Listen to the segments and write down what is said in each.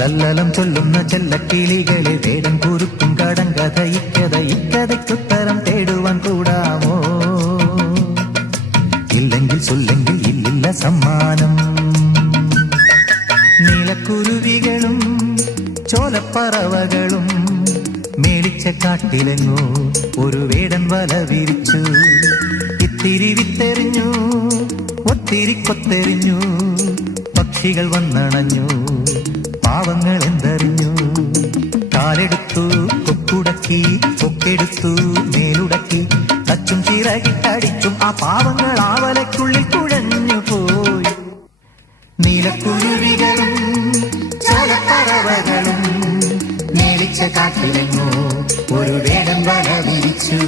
ലല്ലലം ചൊല്ലുന്ന ചെല്ലക്കിളികളെ വേടം കുറുക്കും കടങ്കഥ ഇക്കഥയ്ക്കുത്തരം തേടുവാൻ കൂടാമോ? ഇല്ലെങ്കിൽ ചൊല്ലെങ്കിൽ ഇല്ലില്ല സമ്മാനം. നീലക്കുരുവികളും ചോലപ്പറവകളും മേടിച്ച കാട്ടിലെങ്ങോ ഒരു വേടൻ വല വിരിച്ചു. ഇത്തിരി വിത്തെറിഞ്ഞു, ഒത്തിരി കൊത്തെറിഞ്ഞു, പക്ഷികൾ വന്നണഞ്ഞു, പാവങ്ങൾ എന്തറിഞ്ഞു. കാലെടുത്തു, കൊക്കുടക്കി, കൊക്കെടുത്തു, മേലുടക്കി, തച്ചും ചിറകിട്ടടിച്ചും ആ പാവങ്ങൾ ആവലയ്ക്കുള്ളിൽ കുഴഞ്ഞു പോയി. നീലക്കുരുവികളും ചോലപ്പറവകളും മേടിച്ച കാട്ടിലെങ്ങോ ഒരു വേടൻ വല വിരിച്ചു.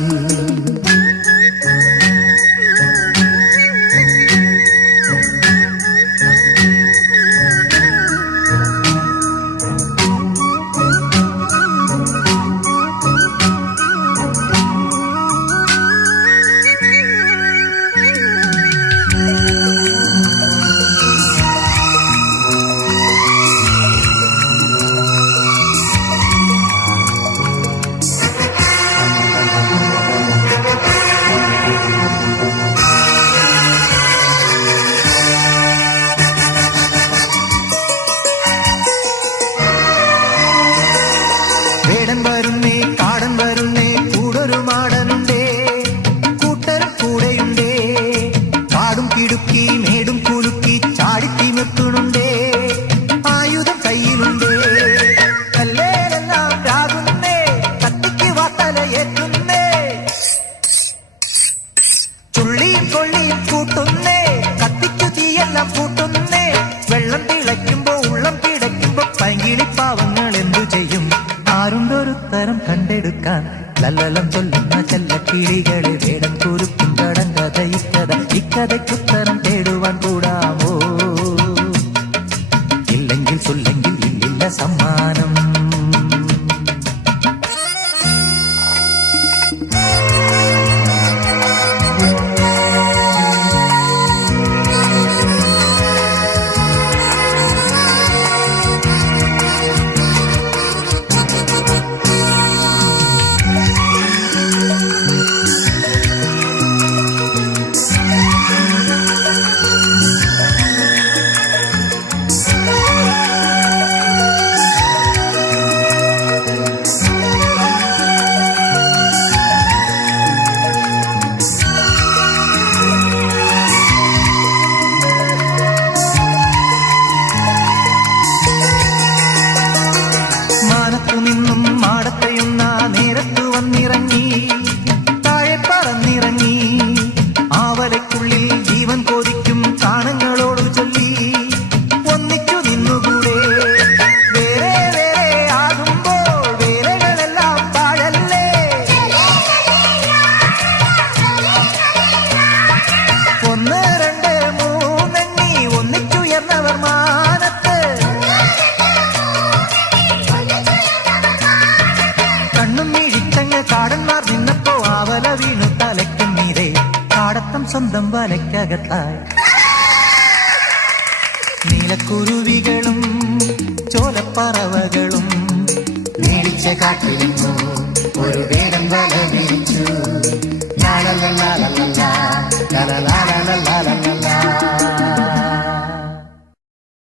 വേടൻ വരുന്നേ, കാടൻ വരുന്നേ, കൂടൊരു മാടനുണ്ടേ, കൂട്ടരും കൂടെയുണ്ടേ, കാടും കിടുക്കി മേടും കുലുക്കി ചാടിത്തിമിർത്തുന്നുണ്ടേ, ആയുധം കയ്യിലുണ്ടേ, കല്ലേലെല്ലാം രാകുന്നേ, കത്തിക്ക് വാത്തലയേറ്റുന്നേ, ചുള്ളിയും കൊള്ളിയും കൂട്ടുന്നേ, കത്തിക്കു തീയെല്ലാം കൂട്ടുന്നേ, വെള്ളം തിളയ്ക്കുമ്പോ ഉള്ളം പിടയ്ക്കുമ്പോ പൈങ്കിളിപ്പാവങ്ങൾ എന്തു ചെയ്യും? ആരുണ്ടൊരുത്തരം കണ്ടെടുക്കാൻ? ലല്ലലം ചൊല്ലുന്ന ചെല്ലക്കിളികളെ വേടം കുറുക്കും കടങ്കഥ ഇക്കഥയ്ക്കുത്തരം തേടുവാൻ കൂടാമോ? ഇല്ലെങ്കിൽ ചൊല്ലെങ്കിൽ ഇല്ലില്ല സമ്മാനം. നിന്നും മാടത്തെയുന്ന നേരത്തു വന്നിറങ്ങി, താഴെ പറന്നിറങ്ങി, ആവലയ്ക്കുള്ളിൽ ജീവൻ കൊതിക്കും കാണങ്ങളോട് ചൊല്ലി, ഒന്നിച്ചു നിന്നുകൂടെ വേറെ വേറെ ആകുമ്പോൾ വേലകളെല്ലാം താഴല്ലേ. ഒന്ന് രണ്ട് മൂന്നെണ്ണി ഒന്നിച്ചുയർന്നവർ മാനത്ത്, കാടന്മാർ നിന്നപ്പോ ആവല വീണു തലയ്ക്കും മീതെ, കാടത്തം സ്വന്തം വലയ്ക്കകത്തായി. നീലക്കുരുവികളും ചോലപ്പറവകളും മേടിച്ച കാട്ടിലെങ്ങോ ഒരു വേടൻ വല വിരിച്ചു. ലാലലാ ലാലലാ ലാലലാ ലാലലാ